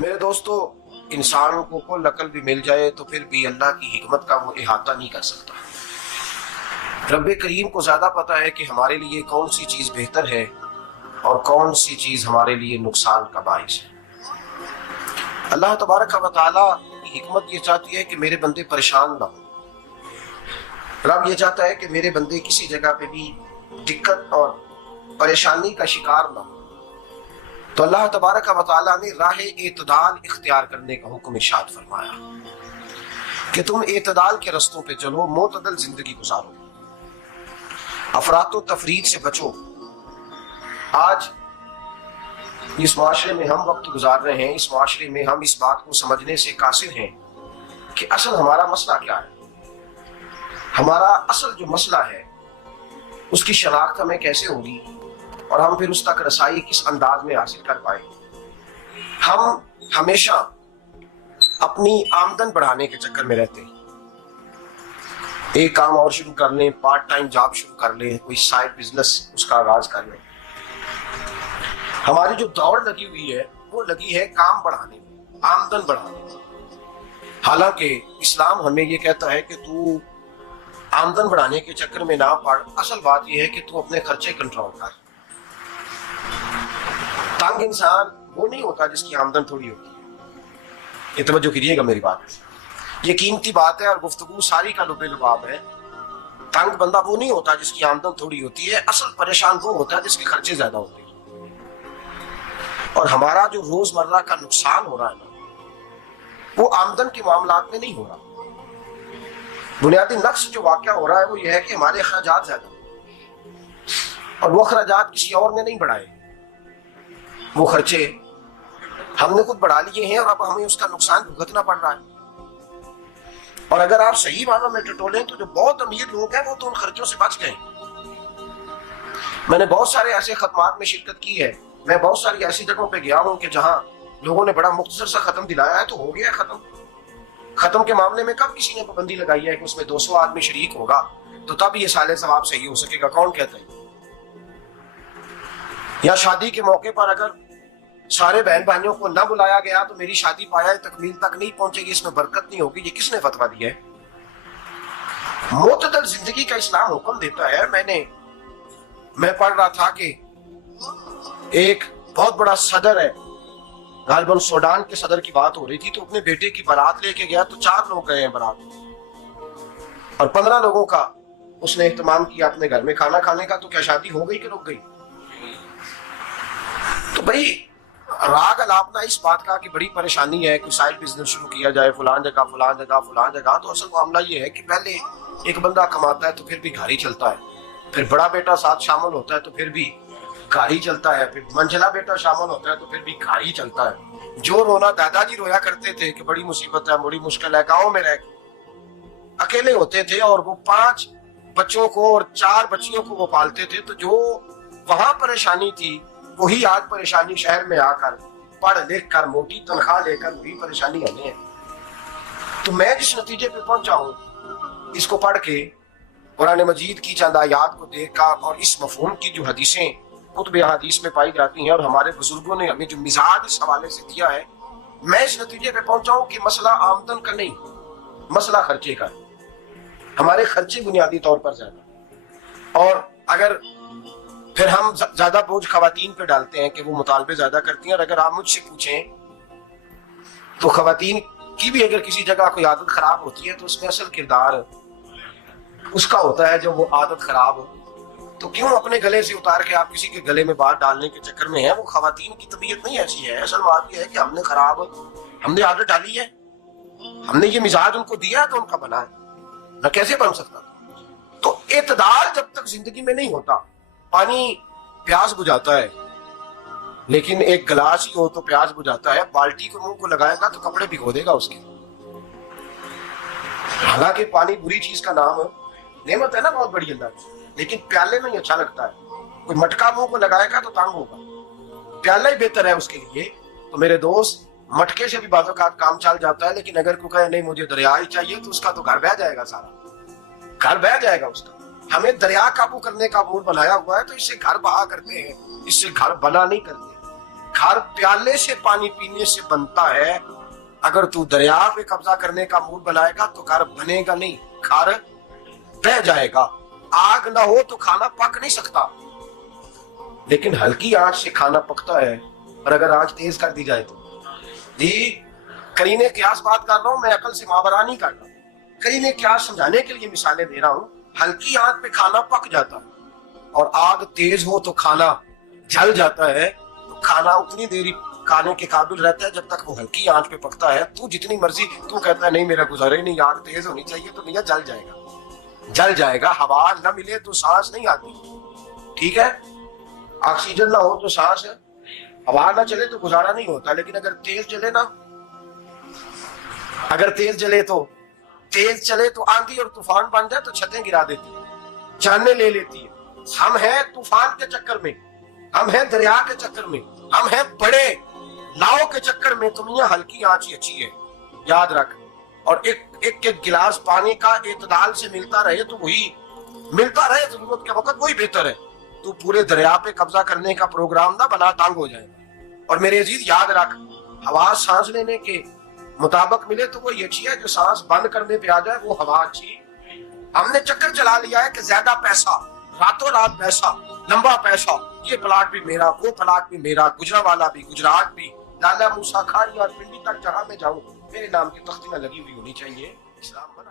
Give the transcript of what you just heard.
میرے دوستو، انسان کو کل عقل بھی مل جائے تو پھر بھی اللہ کی حکمت کا وہ احاطہ نہیں کر سکتا۔ رب کریم کو زیادہ پتا ہے کہ ہمارے لیے کون سی چیز بہتر ہے اور کون سی چیز ہمارے لیے نقصان کا باعث ہے۔ اللہ تبارک و تعالیٰ کی حکمت یہ چاہتی ہے کہ میرے بندے پریشان نہ ہوں۔ رب یہ چاہتا ہے کہ میرے بندے کسی جگہ پہ بھی دقت اور پریشانی کا شکار نہ ہوں، تو اللہ تبارک و تعالیٰ نے راہ اعتدال اختیار کرنے کا حکم ارشاد فرمایا کہ تم اعتدال کے رستوں پہ چلو، معتدل زندگی گزارو، افراط و تفرید سے بچو۔ آج اس معاشرے میں ہم وقت گزار رہے ہیں، اس معاشرے میں ہم اس بات کو سمجھنے سے قاصر ہیں کہ اصل ہمارا مسئلہ کیا ہے۔ ہمارا اصل جو مسئلہ ہے اس کی شناخت ہمیں کیسے ہوگی اور ہم پھر اس تک رسائی کس انداز میں حاصل کر پائیں۔ ہم ہمیشہ اپنی آمدن بڑھانے کے چکر میں رہتے ہیں، ایک کام اور شروع کر لیں، پارٹ ٹائم جاب شروع کر لیں، کوئی سائڈ بزنس اس کا آغاز کر لیں۔ ہماری جو دوڑ لگی ہوئی ہے وہ لگی ہے کام بڑھانے میں، آمدن بڑھانے میں، حالانکہ اسلام ہمیں یہ کہتا ہے کہ تو آمدن بڑھانے کے چکر میں نہ پڑ، اصل بات یہ ہے کہ تو اپنے خرچے کنٹرول کر۔ تنگ انسان وہ نہیں ہوتا جس کی آمدن تھوڑی ہوتی ہے، یہ توجہ کیجیے گا میری بات، یہ قیمتی بات ہے اور گفتگو ساری کا لب لباب ہے۔ تنگ بندہ وہ نہیں ہوتا جس کی آمدن تھوڑی ہوتی ہے، اصل پریشان وہ ہوتا ہے جس کے خرچے زیادہ ہوتے ہیں۔ اور ہمارا جو روزمرہ کا نقصان ہو رہا ہے نا، وہ آمدن کے معاملات میں نہیں ہو رہا۔ بنیادی نقص جو واقعہ ہو رہا ہے وہ یہ ہے کہ ہمارے اخراجات زیادہ ہیں، اور وہ اخراجات کسی اور نے نہیں بڑھائے، وہ خرچے ہم نے خود بڑھا لیے ہیں اور اب ہمیں اس کا نقصان بھگتنا پڑ رہا ہے۔ اور اگر آپ صحیح معنوں میں ٹٹولیں تو جو بہت امیر لوگ ہیں وہ تو ان خرچوں سے بچ گئے۔ میں نے بہت سارے ایسے خدمات میں شرکت کی ہے، میں بہت ساری ایسی جگہوں پہ گیا ہوں کہ جہاں لوگوں نے بڑا مختصر سا ختم دلایا ہے تو ہو گیا ختم۔ ختم کے معاملے میں کب کسی نے پابندی لگائی ہے کہ اس میں 200 آدمی شریک ہوگا تو تب یہ سالے ثواب صحیح ہو سکے گا؟ کون کہتا ہے؟ یا شادی کے موقع پر اگر سارے بہن بھائیوں کو نہ بلایا گیا تو میری شادی پایا تکمیل تک نہیں پہنچے گی، اس میں برکت نہیں ہوگی، یہ کس نے فتویٰ دیا ہے؟ معتدل زندگی کا اسلام حکم دیتا ہے۔ میں پڑھ رہا تھا کہ ایک بہت بڑا صدر ہے، غالباً سوڈان کے صدر کی بات ہو رہی تھی، تو اپنے بیٹے کی بارات لے کے گیا تو 4 لوگ گئے ہیں بارات، اور 15 لوگوں کا اس نے اہتمام کیا اپنے گھر میں کھانا کھانے کا، تو کیا شادی ہو گئی کہ رک گئی؟ تو بھائی راگ الاپنا اس بات کا کہ بڑی پریشانی ہے، کوئی سائڈ بزنس شروع کیا جائے فلان جگہ فلان جگہ فلان جگہ، تو اصل معاملہ یہ ہے کہ پہلے ایک بندہ کماتا ہے تو پھر بھی گھر ہی چلتا ہے، پھر بڑا بیٹا ساتھ شامل ہوتا ہے تو پھر بھی گھر ہی چلتا ہے، پھر منجلا بیٹا شامل ہوتا ہے تو پھر بھی گھر ہی چلتا ہے۔ جو رونا دادا جی رویا کرتے تھے کہ بڑی مصیبت ہے، بڑی مشکل ہے، گاؤں میں رہ کے اکیلے ہوتے تھے اور وہ 5 بچوں کو اور 4 بچیوں کو وہ پالتے تھے، تو جو وہاں پریشانی تھی وہی آج پریشانی شہر میں آ کر پڑھ لکھ کر موٹی تنخواہ لے کر وہی پریشانی ہمیں ہے۔ تو میں جس نتیجے پہ پہنچا ہوں اس کو پڑھ کے، قرآن مجید کی چند آیات کو دیکھ کر اور اس مفہوم کی جو حدیثیں کتب احادیث میں پائی جاتی ہیں اور ہمارے بزرگوں نے ہمیں جو مزاج اس حوالے سے دیا ہے، میں اس نتیجے پہ پہنچا ہوں کہ مسئلہ آمدن کا نہیں، مسئلہ خرچے کا ہے۔ ہمارے خرچے بنیادی طور پر زیادہ، اور اگر پھر ہم زیادہ بوجھ خواتین پہ ڈالتے ہیں کہ وہ مطالبے زیادہ کرتی ہیں، اور اگر آپ مجھ سے پوچھیں تو خواتین کی بھی اگر کسی جگہ کوئی عادت خراب ہوتی ہے تو اس میں اصل کردار اس کا ہوتا ہے جو وہ عادت خراب ہو۔ تو کیوں اپنے گلے سے اتار کے آپ کسی کے گلے میں بات ڈالنے کے چکر میں ہیں؟ وہ خواتین کی طبیعت نہیں ایسی ہے، اصل بات یہ ہے کہ ہم نے عادت ڈالی ہے، ہم نے یہ مزاج ان کو دیا تو ان کا بنا ہے، نہ کیسے بن سکتا؟ تو اعتدال جب تک زندگی میں نہیں ہوتا، پانی پیاس بجھاتا ہے لیکن ایک گلاس ہی ہو تو پیاس بجھاتا ہے، بالٹی کو منہ کو لگائے گا تو کپڑے بھگو دے گا اس کے۔ حالانکہ پانی بری چیز کا نام ہے، نعمت ہے نا بہت بڑی اللہ کی، لیکن پیالے میں ہی اچھا لگتا ہے۔ کوئی مٹکا منہ کو لگائے گا تو تانگ ہوگا، پیالہ ہی بہتر ہے اس کے لیے۔ تو میرے دوست، مٹکے سے بھی بعض اوقات کام چل جاتا ہے، لیکن اگر کوئی کہے نہیں مجھے دریا ہی چاہیے تو اس کا تو گھر بہ جائے گا، سارا گھر بہ جائے گا اس کا۔ ہمیں دریا قابو کرنے کا موڈ بنایا ہوا ہے تو اس سے گھر بہا کرتے ہیں، اس سے گھر بنا نہیں کرتے۔ گھر پیالے سے پانی پینے سے بنتا ہے. اگر تو دریا پہ قبضہ کرنے کا موڈ بنائے گا تو گھر بنے گا نہیں, گھر بہ جائے گا. آگ نہ ہو تو کھانا پک نہیں سکتا, لیکن ہلکی آنچ سے کھانا پکتا ہے. اور اگر آنچ تیز کر دی جائے تو جی قرینے قیاس بات کر رہا ہوں, میں عقل سے ماورا نہیں کر رہا. قرینے قیاس سمجھانے کے لیے مثالیں دے رہا ہوں. ہلکی آنچ پہ کھانا پک جاتا ہے اور آگ تیز ہو تو کھانا جل جاتا ہے. تو کھانا اتنی دیر کھانے کے قابل رہتا ہے جب تک وہ ہلکی آنچ پہ پکتا ہے. تو جتنی مرضی تو کہتا ہے نہیں میرا گزارے نہیں, آگ تیز ہونی چاہیے, تو نہیں جل جائے گا, جل جائے گا. ہوا نہ ملے تو سانس نہیں آتی, ٹھیک ہے, آکسیجن نہ ہو تو سانس, ہوا نہ چلے تو گزارا نہیں ہوتا. لیکن اگر تیز جلے نا, اگر تیز جلے تو تیز چلے تو آندھی اور طوفان بن جائے تو چھتیں گرا دیتی ہے, جانیں لے لیتی ہے. ہم ہیں طوفان کے چکر میں, ہم ہیں دریا کے چکر میں, ہم ہیں بڑے لاؤ کے چکر میں. تو میاں ہلکی آنچ ہی اچھی ہے, یاد رکھ. اور ایک گلاس پانی کا اعتدال سے ملتا رہے تو وہی ملتا رہے, ضرورت کے وقت وہی بہتر ہے. تو پورے دریا پہ قبضہ کرنے کا پروگرام نہ بنا, تانگ ہو جائے. اور میرے عزیز یاد رکھ, ہوا سانس لینے کے مطابق ملے تو وہی اچھی ہے, جو سانس بند کرنے پہ آ جائے وہ ہوا اچھی. ہم نے چکر چلا لیا ہے کہ زیادہ پیسہ, راتوں رات پیسہ, لمبا پیسہ, یہ پلاٹ بھی میرا, وہ پلاٹ بھی میرا, گجرانوالہ بھی, گجرات بھی, لالا موسیٰ کھاری اور پنڈی تک جہاں میں جاؤں میرے نام کی تختیاں لگی ہوئی ہونی چاہیے. اسلام منع